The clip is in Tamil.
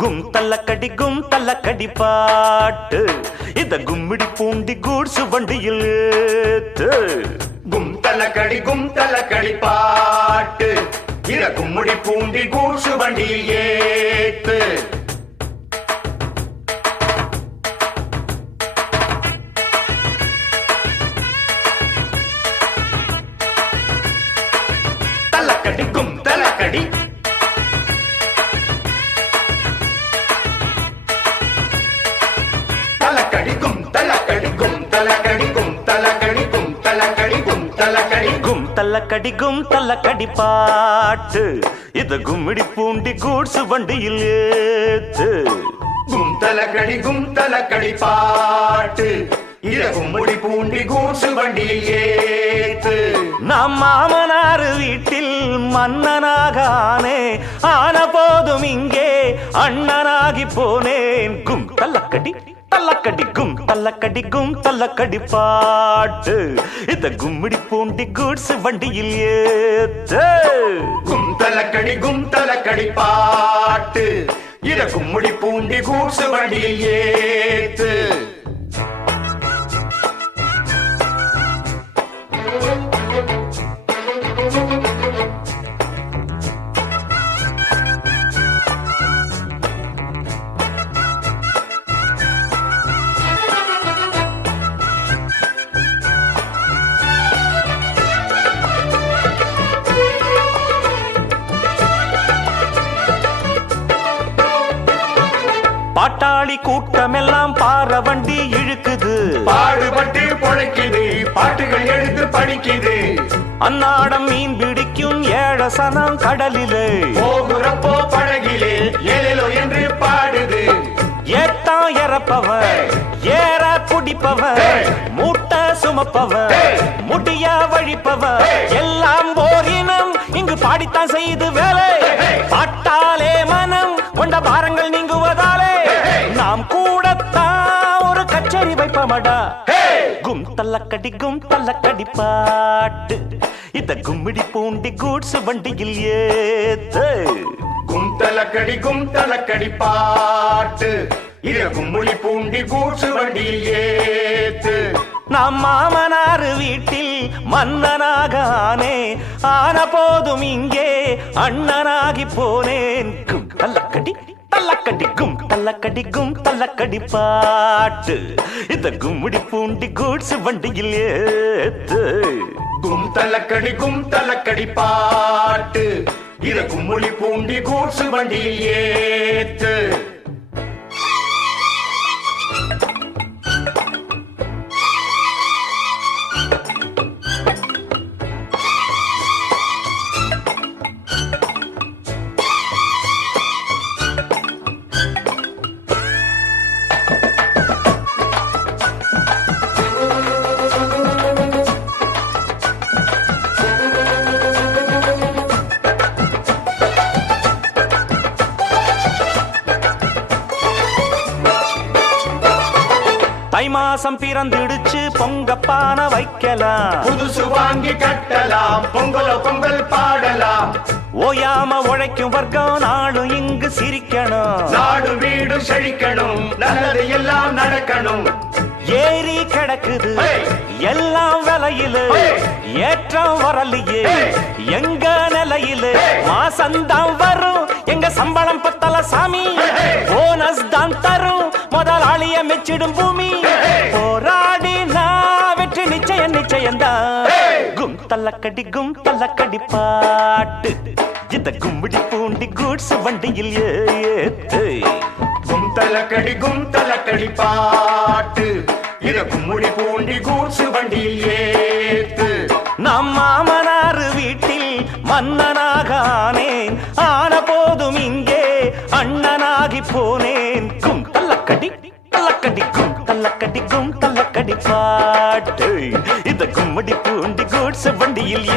கும் தல்லக்கடி பாட்டு இத கும்மிடி பூண்டி கூட்சு வண்டியில் ஏத்து. கும் தல்லக்கடி பாட்டு இத கும்மிடி பூண்டி கூட்சு வண்டியில் ஏத்து. தல்லக்கடி கும் தல்லக்கடி கும் தல்லக்கடி பாட்டு இத கும்மிடி பூண்டி கூட்சு வண்டியில் ஏத்து. கும் தல்லக்கடி பாட்டு இத கும்மிடி பூண்டி கூட்சு வண்டியில் ஏத்து. நாம் மாமனார் வீட்டில் மன்னனாக ஆன போதும் இங்கே அண்ணனாகி போனேன். கும் தல்லக்கடி கும் தல்லக்கடி பாட்டு இத கும்மிடி பூண்டி கூட்சு வண்டியில் ஏத்து. கும் தல்லக்கடி பாட்டு இத கும்மிடி பூண்டி கூட்சு வண்டியில் ஏத்து. பாட்டாளி கூட்டமெல்லாம் பார வண்டி இழுக்குது, பாடுபட்டு பொழைக்குது, பாட்டுகள் எடுத்து படிக்குது. அன்னாடம் மீன் பிடிக்கும் ஏழசனம் கடலிலே போகுறப்போ படகிலே ஏலேலோ என்று பாடுது. ஏத்தா இறப்பவன் ஏற குடிப்பவன் மூட்டை சுமப்பவன் முடிய வழிப்பவன் எல்லாம் போரினம் இங்கு பாடித்தான் செய்து வேலை. பாட்டாலே மனம் கொண்ட பாரங்கள் நீங்குவதாலே நாம் கூடத்தான் ஒரு கச்சேரி வைப்பமடா. கும் தல்லக்கடி பாட்டு இத கும்மிடி பூண்டி கூட்சு வண்டியில் ஏத்து. கும் தல்லக்கடி பாட்டு இத கும்மிடி பூண்டி கூட்சு வண்டியில் ஏத்து. நாம் மாமனார் வீட்டில் மன்னனாக ஆன போதும் இங்கே அண்ணனாகி போனேன். கும் கும் தல்லக்கடி பாட்டு இத கும்மிடி பூண்டி கூட்சு வண்டியில் ஏத்து. கும் தல்லக்கடி பாட்டு இத கும்மிடி பூண்டி கூட்சு வண்டியில் ஏத்து. தை மாசம் பிறந்திடுச்சு பொங்கப்பான வைக்கலாம், புதுசு வாங்கி கட்டலாம், பொங்கல் பாடலாம். ஓயாம உழைக்கும் வர்க்கம் நாளும் இங்கு சிரிக்கணும், நாடு வீடு செழிக்கணும், நல்லது எல்லாம் நடக்கணும். ஏறி கிடக்குது எல்லாம் விலையில ஏற்றம் வரலையே எங்க நிலையில. மாசந்தான் வரும் எங்க சம்பளம் பத்தல சாமி, போனஸ் தான் தரும் முதலாளிய மெச்சிடும் பூமி. போராடி நான் வெற்றி நிச்சயம்தான். கும் தல்லக்கடி பாட்டு இத கும்மிடி பூண்டி கூட்சு வண்டியில் ஏத்து. கும் தல்லக்கடி பாட்டு இத கும்மிடி பூண்டி கூட்சு வண்டியில் ஏத்து. நம் மாமனார் வீட்டில் மன்னனாக ஆன போதும் இங்கே அண்ணனாகி போனேன். கும் தல்லக்கடி கும் தல்லக்கடி பாட்டு இத கும்மிடி பூண்டி கூட்சு வண்டியில்